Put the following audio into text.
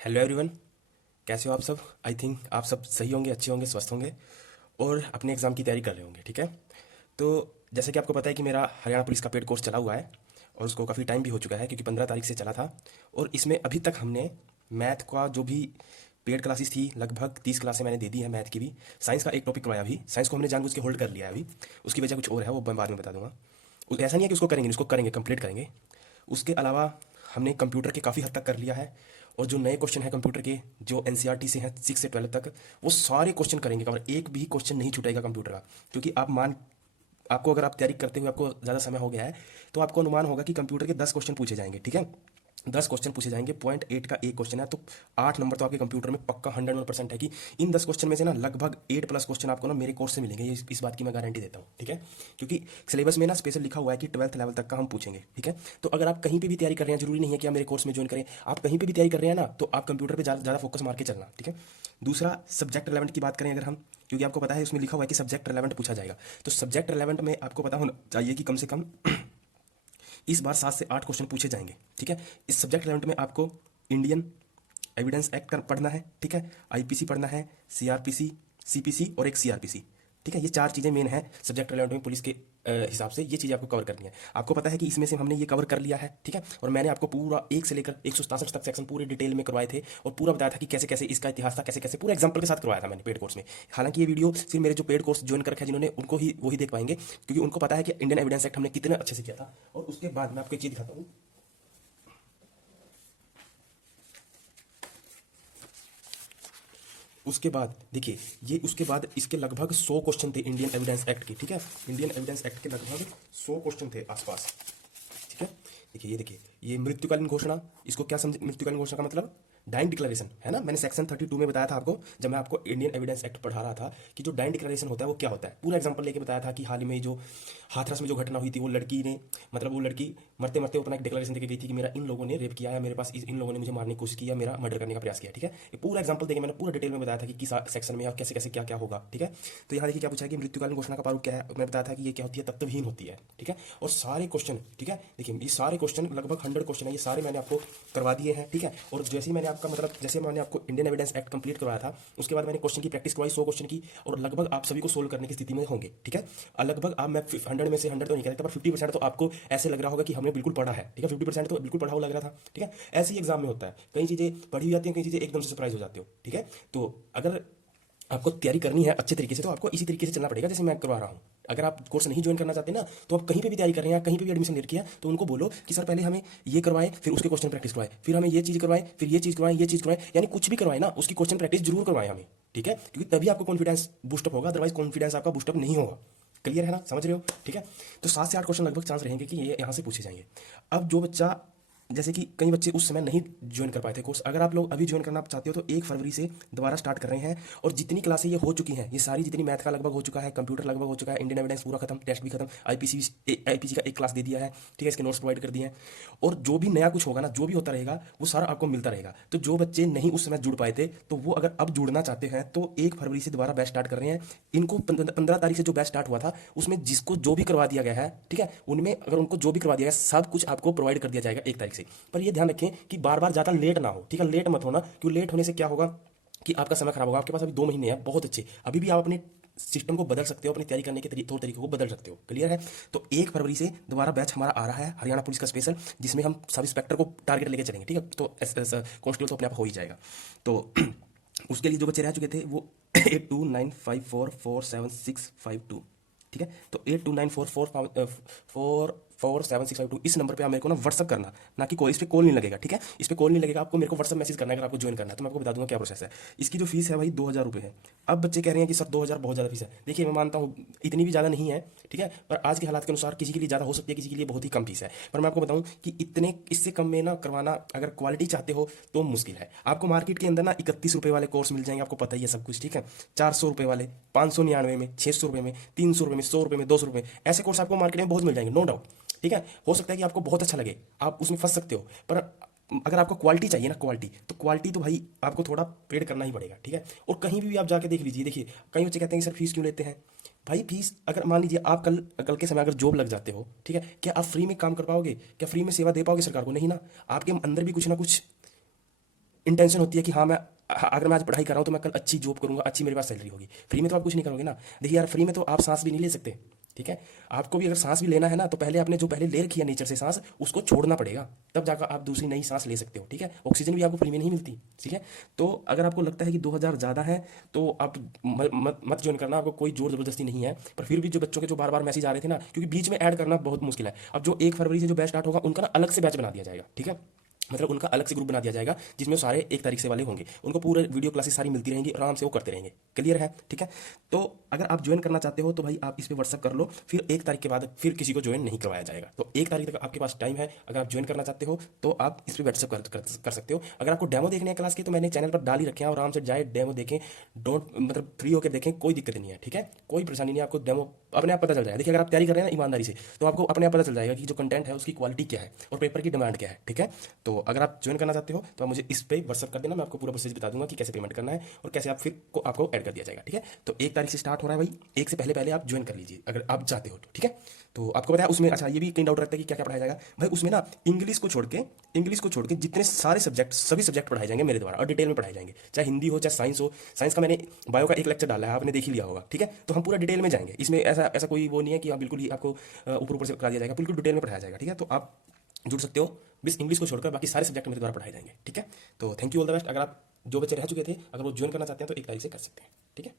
Hello everyone. कैसे हो आप सब? आई थिंक आप सब सही होंगे, अच्छे होंगे, स्वस्थ होंगे और अपने एग्ज़ाम की तैयारी कर रहे होंगे। ठीक है। तो जैसे कि आपको पता है कि मेरा हरियाणा पुलिस का पेड कोर्स चला हुआ है और उसको काफ़ी टाइम भी हो चुका है क्योंकि 15 तारीख से चला था। और इसमें अभी तक हमने मैथ का जो भी पेड क्लासेस थी लगभग 30 क्लासें मैंने दे दी है। मैथ की भी, साइंस का एक टॉपिक करवाया। अभी साइंस को हमने जानबूझ के होल्ड कर लिया है। अभी उसकी वजह कुछ और है, वो मैं बाद में बता दूंगा। ऐसा नहीं है कि उसको करेंगे, उसको करेंगे, कंप्लीट करेंगे। उसके अलावा हमने कंप्यूटर के काफ़ी हद तक कर लिया है। और जो नए क्वेश्चन है कंप्यूटर के, जो एनसीईआरटी से हैं 6 से 12 तक, वो सारे क्वेश्चन करेंगे कवर। एक भी क्वेश्चन नहीं छूटेगा कंप्यूटर का। क्योंकि आपको अगर आप तैयारी करते हुए आपको ज़्यादा समय हो गया है तो आपको अनुमान होगा कि कंप्यूटर के 10 क्वेश्चन पूछे जाएंगे। ठीक है, 10 क्वेश्चन पूछे जाएंगे। 0.8 का एक क्वेश्चन है तो 8 नंबर तो आपके कंप्यूटर में पक्का 100% है कि इन 10 क्वेश्चन में से ना लगभग 8+ क्वेश्चन आपको ना मेरे कोर्स से मिलेंगे। ये इस बात की मैं गारंटी देता हूँ। ठीक है, क्योंकि सिलेबस में ना स्पेशल लिखा हुआ है कि 12th लेवल तक का हम पूछेंगे। ठीक है, तो अगर आप कहीं पे भी तैयारी कर रहे हैं, जरूरी नहीं है कि आप मेरे कोर्स में ज्वाइन करें। आप कहीं पे भी तैयारी कर रहे हैं ना, तो आप कंप्यूटर पे ज़्यादा फोकस मार के चलना। ठीक है। दूसरा, सब्जेक्ट रिलेवेंट की बात करें अगर हम, क्योंकि आपको पता है उसमें लिखा हुआ है कि सब्जेक्ट रिलेवेंट पूछा जाएगा। तो सब्जेक्ट रिलेवेंट में आपको पता होना चाहिए कि कम से कम इस बार 7 से 8 क्वेश्चन पूछे जाएंगे। ठीक है। इस सब्जेक्ट रिलेवेंट में आपको इंडियन एविडेंस एक्ट पढ़ना है। ठीक है, आईपीसी पढ़ना है, सीआरपीसी, सीपीसी और एक सीआरपीसी। ठीक है, ये 4 चीज़ें मेन है सब्जेक्ट रिलेवेंट में पुलिस के हिसाब से। ये चीज़ें आपको कवर करनी है। आपको पता है कि इसमें से हमने ये कवर कर लिया है। ठीक है, और मैंने आपको पूरा 1 से लेकर 167 तक सेक्शन पूरे डिटेल में करवाए थे और पूरा बताया था कि कैसे कैसे इसका इतिहास था, कैसे कैसे पूरा एग्जाम्पल के साथ करवाया था मैंने पेड कोर्स में। हालांकि ये वीडियो सिर्फ मेरे जो पेड कोर्स ज्वाइन कर रखा है जिन्होंने, उनको ही वही देख पाएंगे, क्योंकि उनको पता है कि इंडियन एविडेंस एक्ट हमने कितने अच्छे से किया था। और उसके बाद मैं आपको एक चीज़ दिखाता हूँ। उसके बाद देखिए, ये उसके बाद इसके लगभग 100 क्वेश्चन थे इंडियन एविडेंस एक्ट के। ठीक है, इंडियन एविडेंस एक्ट के लगभग 100 क्वेश्चन थे आसपास। ठीक है, देखिए ये देखिए, ये मृत्युकालीन घोषणा। इसको क्या समझ, मृत्युकालीन घोषणा का मतलब डाइंग डिक्लेरेशन है ना। मैंने सेक्शन 32 में बताया था आपको, जब मैं आपको इंडियन एविडेंस एक्ट पढ़ा रहा था, कि जो डाइंग डिक्लेरेशन होता है वो क्या होता है। पूरा एग्जांपल लेके बताया था कि हाल ही में जो हाथरस में जो घटना हुई थी, वो लड़की ने, मतलब वो लड़की मरते मरते अपना एक डिक्लेरेशन देके गई थी कि मेरा इन लोगों ने रेप किया है, मेरे पास इन लोगों ने मुझे मारने की कोशिश की है, मेरा मर्डर करने का प्रयास किया। ठीक है, ये पूरा एग्जांपल देके मैंने पूरा डिटेल में बताया था कि किस सेक्शन में और कैसे कैसे क्या क्या होगा। ठीक है, तो यहाँ देखिए क्या पूछा है कि मृत्युकालीन घोषणा का प्रारूप क्या है। मैं बताया था कि ये क्या होती है, तत्वहीन होती है। ठीक है, और सारे क्वेश्चन, ठीक है, देखिए ये सारे क्वेश्चन लगभग 100 क्वेश्चन है, ये सारे मैंने आपको करवा दिए हैं। ठीक है, और जैसे ही मैंने आपका मतलब जैसे मैंने आपको इंडियन एविडेंस एक्ट कंप्लीट करवाया था, उसके बाद मैंने क्वेश्चन की प्रैक्टिस करवाई 100 क्वेश्चन की, और लगभग आप सभी को सोल्व करने की स्थिति में होंगे। ठीक है, लगभग आप, मैं 100 में से 100 तो नहीं कह सकता, पर 50% तो आपको ऐसे लग रहा होगा कि हमने बिल्कुल पढ़ा है। ठीक है, 50% तो बिल्कुल पढ़ा हुआ लग रहा था। ठीक है, ऐसे ही एग्जाम में होता है, कई चीज़ें पढ़ी हुई जाती हैं, कई चीज़ें एकदम से सरप्राइज हो जाते हो। ठीक है, तो अगर आपको तैयारी करनी है अच्छे तरीके से, तो आपको इसी तरीके से चलना पड़ेगा जैसे मैं करवा रहा हूँ। अगर आप कोर्स नहीं ज्वाइन करना चाहते ना, तो आप कहीं पे भी तैयारी कर रहे हैं, कहीं पे भी एडमिशन ले रखी है, तो उनको बोलो कि सर पहले हमें ये करवाएं, फिर उसके क्वेश्चन प्रैक्टिस करवाएं, फिर हमें ये चीज़ करवाएं, फिर ये चीज़ करवाएं, ये चीज़ करवाएं, यानी कुछ भी करवाएं ना, उसकी क्वेश्चन प्रैक्टिस जरूर करवाएं हमें। ठीक है, क्योंकि तभी आपको कॉन्फिडेंस बूस्टअप होगा, अदरवाइज कॉन्फिडेंस आपका बूस्टअप नहीं होगा। क्लियर है ना, समझ रहे हो? ठीक है, तो 7 से 8 क्वेश्चन लगभग चांस रहेंगे कि ये यहाँ से पूछे जाएंगे। अब जो बच्चा, जैसे कि कई बच्चे उस समय नहीं ज्वाइन कर पाए थे कोर्स, अगर आप लोग अभी ज्वाइन करना चाहते हो तो 1 फरवरी से दोबारा स्टार्ट कर रहे हैं। और जितनी क्लासें ये हो चुकी हैं, ये सारी, जितनी मैथ का लगभग हो चुका है, कंप्यूटर लगभग हो चुका है, इंडियन एविडेंस पूरा खत्म, टेस्ट भी खत्म, आईपीसी का एक क्लास दे दिया है। ठीक है, इसके नोट्स प्रोवाइड कर दिए हैं। और जो भी नया कुछ होगा ना, जो भी होता रहेगा, वो सारा आपको मिलता रहेगा। तो जो बच्चे नहीं उस समय जुड़ पाए थे, तो वो अगर अब जुड़ना चाहते हैं तो 1 फरवरी से दोबारा बैच स्टार्ट कर रहे हैं। इनको 15 तारीख से जो बैच स्टार्ट हुआ था, उसमें जिसको जो भी करवा दिया गया है, ठीक है, उनमें अगर उनको जो भी करवा दिया गया, सब कुछ आपको प्रोवाइड कर दिया जाएगा 1 तारीख से। पर ये ध्यान रखें कि बार बार ज़्यादा लेट ना हो। ठीक है, लेट मत होना, क्यों लेट होने से क्या होगा कि आपका समय खराब होगा। आपके पास अभी 2 महीने हैं, बहुत अच्छे, अभी भी आप अपने सिस्टम को बदल सकते हो, अपनी तैयारी करने के तौर तरीकों को बदल सकते हो। क्लियर है? तो 1 फरवरी से दोबारा बैच हमारा आ रहा है, हरियाणा पुलिस का स्पेशल, जिसमें हम सब इंस्पेक्टर को टारगेट लेके चलेंगे। ठीक है, तो कांस्टेबल तो अपने आप हो ही जाएगा। तो उसके लिए जो बच्चे रह चुके थे वो 8295447652। ठीक है, तो 8294444762 इस नंबर पे आप मेरे को ना व्हाट्सअप करना, ना कि कोई इस पे कॉल नहीं लगेगा। ठीक है, इस पे कॉल नहीं लगेगा, आपको मेरे को व्हाट्सअप मैसेज करना है अगर आपको ज्वाइन करना है। तो मैं आपको बता दूंगा क्या प्रोसेस है। इसकी जो फीस है भाई 2,000 रुपये है। अब बच्चे कह रहे हैं कि सर 2,000 बहुत ज़्यादा फीस है। देखिए मैं मानता हूँ इतनी भी ज़्यादा नहीं है। ठीक है, पर आज के हालात के अनुसार किसी के लिए ज़्यादा हो सकती है, किसी के लिए बहुत ही कम फीस है। पर मैं आपको बताऊँ कि इतने, इससे कम में ना करवाना, अगर क्वालिटी चाहते हो तो मुश्किल है। आपको मार्केट के अंदर ना 31 रुपये वाले कोर्स मिल जाएंगे, आपको पता ही है सब कुछ। ठीक है, 400 रुपये वाले, 599 में, 600 रुपये में, 300 रुपये में, 100 रुपये में, 200 रुपये में, ऐसे कोर्स आपको मार्केट में बहुत मिल जाएंगे, नो डाउट। ठीक है, हो सकता है कि आपको बहुत अच्छा लगे, आप उसमें फंस सकते हो, पर अगर आपको क्वालिटी चाहिए ना, क्वालिटी तो भाई आपको थोड़ा पेड करना ही पड़ेगा। ठीक है, और कहीं भी आप जाके देख लीजिए, देखिए कई बच्चे कहते हैं कि सर फीस क्यों लेते हैं। भाई फीस, अगर मान लीजिए आप कल कल के समय अगर जॉब लग जाते हो, ठीक है, क्या आप फ्री में काम कर पाओगे? क्या फ्री में सेवा दे पाओगे सरकार को? नहीं ना। आपके अंदर भी कुछ ना कुछ इंटेंशन होती है कि हाँ मैं अगर मैं आज पढ़ाई कर रहा हूँ तो मैं कल अच्छी जॉब करूंगा, अच्छी मेरे पास सैलरी होगी। फ्री में तो आप कुछ नहीं करोगे ना। देखिए यार, फ्री में तो आप सांस भी नहीं ले सकते, ठीक है। आपको भी अगर सांस भी लेना है ना, तो पहले आपने जो पहले ले रखी है नेचर से सांस, उसको छोड़ना पड़ेगा, तब जाकर आप दूसरी नई सांस ले सकते हो, ठीक है। ऑक्सीजन भी आपको फ्री में नहीं मिलती, ठीक है। तो अगर आपको लगता है कि 2000 ज़्यादा है तो आप मत ज्वाइन करना, आपको कोई जोर ज़बरदस्ती नहीं है। पर फिर भी जो बच्चों के जो बार बार मैसेज आ रहे थे ना, क्योंकि बीच में ऐड करना बहुत मुश्किल है। अब जो 1 फरवरी से जो बैच स्टार्ट होगा उनका ना अलग से बैच बना दिया जाएगा, ठीक है। मतलब उनका अलग से ग्रुप बना दिया जाएगा जिसमें वो सारे 1 तारीख से वाले होंगे, उनको पूरे वीडियो क्लासेस सारी मिलती रहेंगी, आराम से वो करते रहेंगे। क्लियर है, ठीक है। तो अगर आप ज्वाइन करना चाहते हो तो भाई आप इस पे व्हाट्सअप कर लो, फिर 1 तारीख के बाद फिर किसी को ज्वाइन नहीं करवाया जाएगा। तो 1 तारीख तक आपके पास टाइम है, अगर आप ज्वाइन करना चाहते हो तो आप इस पे व्हाट्सअप कर सकते हो। अगर आपको डेमो देखने हैं क्लास के, तो मैंने चैनल पर डाल ही रखे हैं, और आराम से जाए डेमो देखें, डोंट मतलब फ्री होकर देखें, कोई दिक्कत नहीं है, ठीक है। कोई परेशानी नहीं है, आपको डेमो अपने आप पता चल जाएगा। देखिए अगर आप तैयारी कर रहे हैं ना ईमानदारी से, तो आपको अपने आप पता चल जाएगा कि जो कंटेंट है उसकी क्वालिटी क्या है और पेपर की डिमांड क्या है, ठीक है। तो अगर आप ज्वाइन करना चाहते हो तो आप मुझे इस पे व्हाट्सअप कर देना, मैं आपको पूरा प्रोसेस बता दूंगा कि कैसे पेमेंट करना है और कैसे आप फिर को आपको ऐड कर दिया जाएगा, ठीक है। तो 1 तारीख से स्टार्ट हो रहा है भाई, 1 से पहले पहले आप ज्वाइन कर लीजिए अगर आप चाहते हो तो, ठीक है। तो आपको पता है उसमें, अच्छा ये भी कहीं डाउट रहता है कि क्या क्या पढ़ाया जाएगा भाई उसमें ना। इंग्लिश को छोड़ के जितने सारे सब्जेक्ट, सभी सब्जेक्ट पढ़ाए जाएंगे मेरे द्वारा, और डिटेल में पढ़ाए जाएंगे, चाहे हिंदी हो चाहे साइंस हो। साइंस का मैंने बायो का एक लेक्चर डाला है, आपने देख ही लिया होगा, ठीक है। तो हम पूरा डिटेल में जाएंगे इसमें, ऐसा ऐसा कोई वो नहीं है कि आप बिल्कुल ही आपको ऊपर ऊपर से करा दिया जाएगा, बिल्कुल डिटेल में पढ़ाया जाएगा, ठीक है। तो आप जुड़ सकते हो, बस इंग्लिश को छोड़कर बाकी सारे सब्जेक्ट मेरे द्वारा पढ़ाए जाएंगे, ठीक है। तो thank you, all the best. अगर आप जो बच्चे रह चुके थे, अगर वो ज्वाइन करना चाहते हैं तो 1 तारीख से कर सकते हैं, ठीक है।